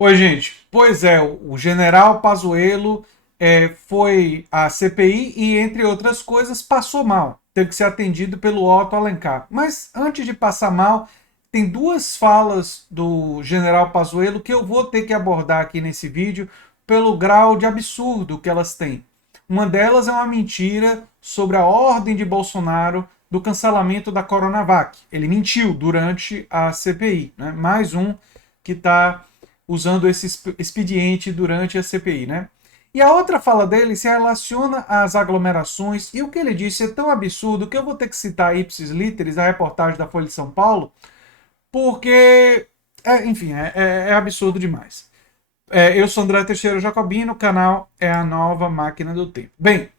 Oi, gente. Pois é, o general Pazuello foi à CPI e, entre outras coisas, passou mal. Teve que ser atendido pelo Otto Alencar. Mas antes de passar mal, tem duas falas do general Pazuello que eu vou ter que abordar aqui nesse vídeo pelo grau de absurdo que elas têm. Uma delas é uma mentira sobre a ordem de Bolsonaro do cancelamento da Coronavac. Ele mentiu durante a CPI, né? Mais um que está usando esse expediente durante a CPI, né? E a outra fala dele se relaciona às aglomerações, e o que ele disse é tão absurdo que eu vou ter que citar ipsis literis a reportagem da Folha de São Paulo, porque, enfim, é absurdo demais. Eu sou André Teixeira Jacobino, o canal é a Nova Máquina do Tempo. Bem,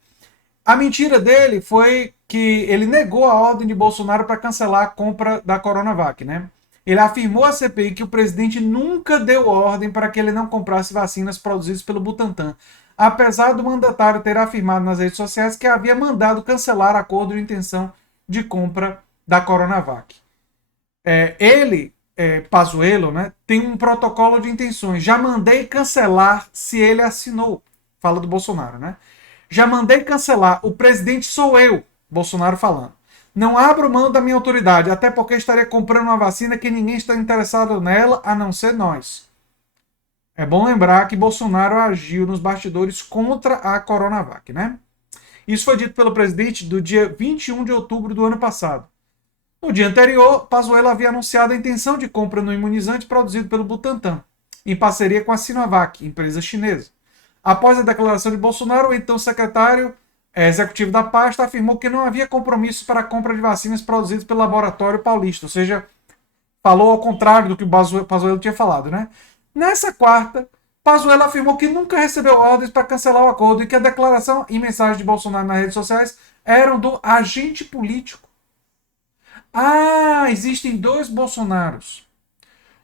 a mentira dele foi que ele negou a ordem de Bolsonaro para cancelar a compra da Coronavac, né? Ele afirmou à CPI que o presidente nunca deu ordem para que ele não comprasse vacinas produzidas pelo Butantan, apesar do mandatário ter afirmado nas redes sociais que havia mandado cancelar acordo de intenção de compra da Coronavac. Pazuello, né, tem um protocolo de intenções. Já mandei cancelar se ele assinou. Fala do Bolsonaro, né? Já mandei cancelar. O presidente sou eu, Bolsonaro falando. Não abro mão da minha autoridade, até porque estaria comprando uma vacina que ninguém está interessado nela, a não ser nós. É bom lembrar que Bolsonaro agiu nos bastidores contra a Coronavac, né? Isso foi dito pelo presidente do dia 21 de outubro do ano passado. No dia anterior, Pazuello havia anunciado a intenção de compra no imunizante produzido pelo Butantan, em parceria com a Sinovac, empresa chinesa. Após a declaração de Bolsonaro, o então secretário executivo da pasta afirmou que não havia compromisso para a compra de vacinas produzidas pelo laboratório paulista, ou seja, falou ao contrário do que o Pazuello tinha falado, né? Nessa quarta, Pazuello afirmou que nunca recebeu ordens para cancelar o acordo e que a declaração e mensagem de Bolsonaro nas redes sociais eram do agente político. Ah, existem dois Bolsonaros.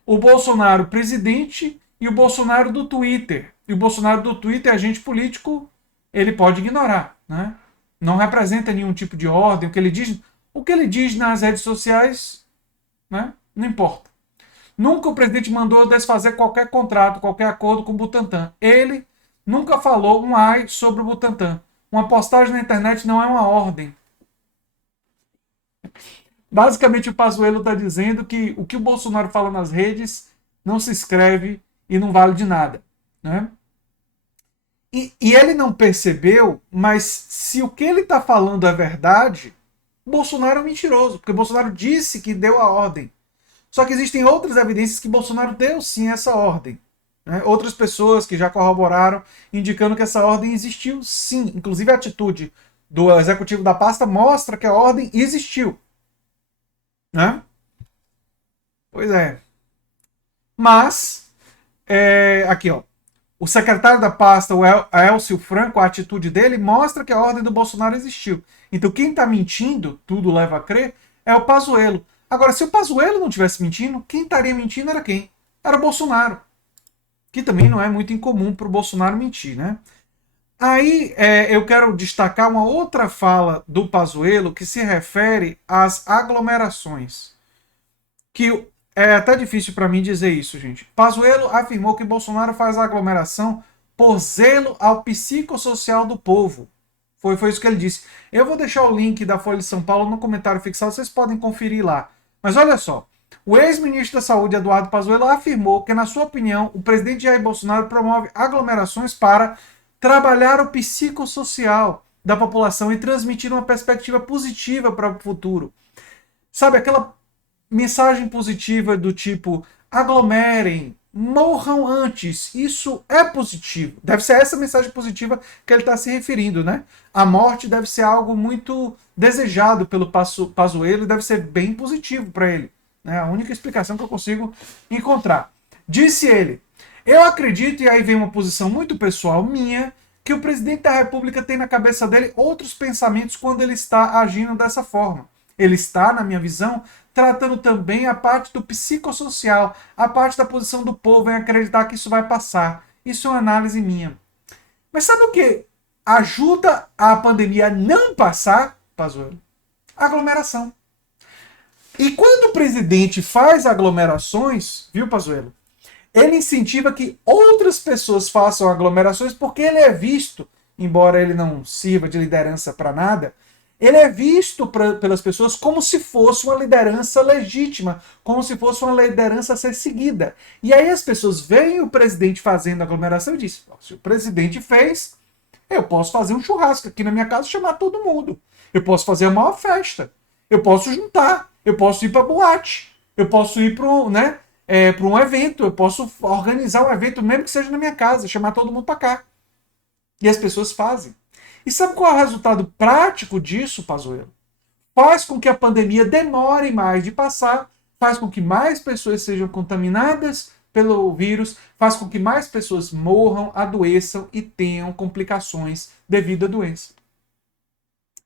O Bolsonaro presidente e o Bolsonaro do Twitter. E o Bolsonaro do Twitter, agente político, ele pode ignorar, né? Não representa nenhum tipo de ordem. O que ele diz nas redes sociais, né? Não importa. Nunca o presidente mandou desfazer qualquer contrato, qualquer acordo com o Butantan. Ele nunca falou um ai sobre o Butantan. Uma postagem na internet não é uma ordem. Basicamente, o Pazuello está dizendo que o que o Bolsonaro fala nas redes não se escreve e não vale de nada, né? E ele não percebeu, mas se o que ele está falando é verdade, Bolsonaro é um mentiroso, porque Bolsonaro disse que deu a ordem. Só que existem outras evidências que Bolsonaro deu sim essa ordem. Né? Outras pessoas que já corroboraram, indicando que essa ordem existiu sim. Inclusive a atitude do executivo da pasta mostra que a ordem existiu. Né? Pois é. Mas, aqui, ó. O secretário da pasta, o Elcio Franco, a atitude dele mostra que a ordem do Bolsonaro existiu. Então, quem está mentindo, tudo leva a crer, é o Pazuello. Agora, se o Pazuello não tivesse mentindo, quem estaria mentindo era quem? Era o Bolsonaro. Que também não é muito incomum para o Bolsonaro mentir, né? Aí eu quero destacar uma outra fala do Pazuello que se refere às aglomerações. Que é até difícil para mim dizer isso, gente. Pazuello afirmou que Bolsonaro faz a aglomeração por zelo ao psicossocial do povo. Foi isso que ele disse. Eu vou deixar o link da Folha de São Paulo no comentário fixado, vocês podem conferir lá. Mas olha só, o ex-ministro da Saúde, Eduardo Pazuello, afirmou que, na sua opinião, o presidente Jair Bolsonaro promove aglomerações para trabalhar o psicossocial da população e transmitir uma perspectiva positiva para o futuro. Sabe, aquela mensagem positiva do tipo aglomerem, morram antes. Isso é positivo. Deve ser essa mensagem positiva que ele está se referindo, né? A morte deve ser algo muito desejado pelo Pazuello e deve ser bem positivo para ele. É a única explicação que eu consigo encontrar. Disse ele: eu acredito, e aí vem uma posição muito pessoal minha, que o presidente da República tem na cabeça dele outros pensamentos quando ele está agindo dessa forma. Ele está, na minha visão, tratando também a parte do psicossocial, a parte da posição do povo em acreditar que isso vai passar. Isso é uma análise minha. Mas sabe o que ajuda a pandemia a não passar, Pazuello? Aglomeração. E quando o presidente faz aglomerações, viu, Pazuello? Ele incentiva que outras pessoas façam aglomerações porque ele é visto, embora ele não sirva de liderança para nada, ele é visto pelas pessoas como se fosse uma liderança legítima, como se fosse uma liderança a ser seguida. E aí as pessoas veem o presidente fazendo aglomeração e dizem, se o presidente fez, eu posso fazer um churrasco aqui na minha casa e chamar todo mundo. Eu posso fazer a maior festa. Eu posso juntar. Eu posso ir para boate. Eu posso ir para, né, para um evento. Eu posso organizar um evento, mesmo que seja na minha casa, chamar todo mundo para cá. E as pessoas fazem. E sabe qual é o resultado prático disso, Pazuello? Faz com que a pandemia demore mais de passar, faz com que mais pessoas sejam contaminadas pelo vírus, faz com que mais pessoas morram, adoeçam e tenham complicações devido à doença.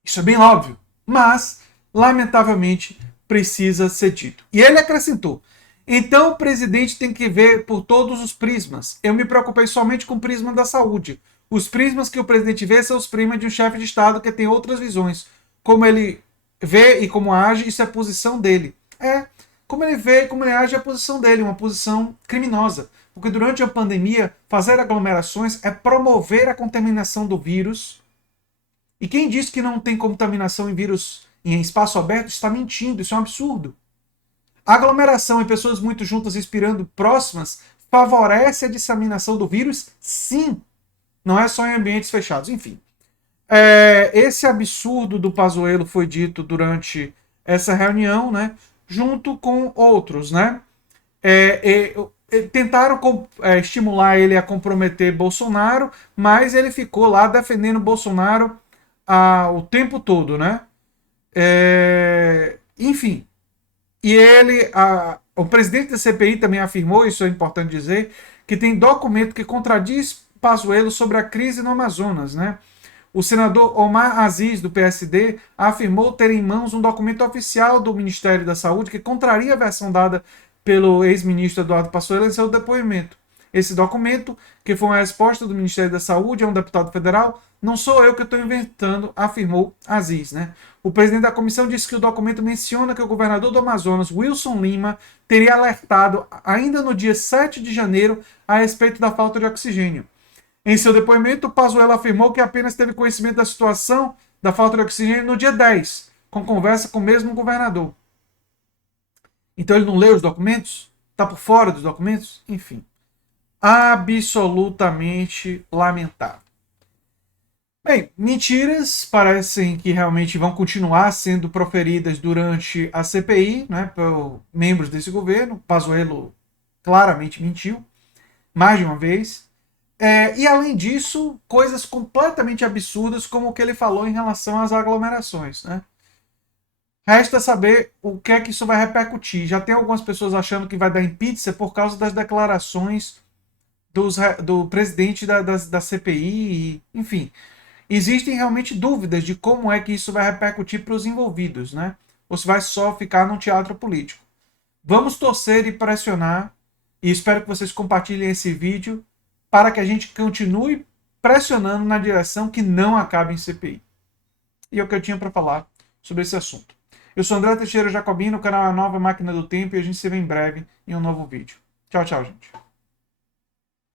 Isso é bem óbvio, mas, lamentavelmente, precisa ser dito. E ele acrescentou, então o presidente tem que ver por todos os prismas. Eu me preocupei somente com o prisma da saúde. Os prismas que o presidente vê são os prismas de um chefe de Estado que tem outras visões. Como ele vê e como age, isso é a posição dele. Como ele vê e como ele age é a posição dele, uma posição criminosa. Porque durante a pandemia, fazer aglomerações é promover a contaminação do vírus. E quem diz que não tem contaminação em vírus em espaço aberto está mentindo, isso é um absurdo. A aglomeração em pessoas muito juntas respirando próximas favorece a disseminação do vírus, sim. Não é só em ambientes fechados. Enfim, esse absurdo do Pazuello foi dito durante essa reunião, né, junto com outros, né? Tentaram estimular ele a comprometer Bolsonaro, mas ele ficou lá defendendo Bolsonaro o tempo todo, né? Enfim, e o presidente da CPI também afirmou, isso é importante dizer, que tem documento que contradiz Pazuello sobre a crise no Amazonas, né? O senador Omar Aziz, do PSD, afirmou ter em mãos um documento oficial do Ministério da Saúde que contraria a versão dada pelo ex-ministro Eduardo Pazuello em seu depoimento. Esse documento, que foi uma resposta do Ministério da Saúde a um deputado federal, não sou eu que estou inventando, afirmou Aziz, né? O presidente da comissão disse que o documento menciona que o governador do Amazonas, Wilson Lima, teria alertado ainda no dia 7 de janeiro a respeito da falta de oxigênio. Em seu depoimento, Pazuello afirmou que apenas teve conhecimento da situação da falta de oxigênio no dia 10, com conversa com o mesmo governador. Então ele não leu os documentos? Está por fora dos documentos? Enfim. Absolutamente lamentável. Bem, mentiras parecem que realmente vão continuar sendo proferidas durante a CPI, né, por membros desse governo. Pazuello claramente mentiu, mais de uma vez. E além disso, coisas completamente absurdas como o que ele falou em relação às aglomerações, né? Resta saber o que é que isso vai repercutir. Já tem algumas pessoas achando que vai dar impeachment por causa das declarações do presidente da CPI, enfim. Existem realmente dúvidas de como é que isso vai repercutir para os envolvidos, né? Ou se vai só ficar num teatro político. Vamos torcer e pressionar, e espero que vocês compartilhem esse vídeo para que a gente continue pressionando na direção que não acabe em CPI. E é o que eu tinha para falar sobre esse assunto. Eu sou André Teixeira Jacobino, o canal é a Nova Máquina do Tempo, e a gente se vê em breve em um novo vídeo. Tchau, tchau, gente.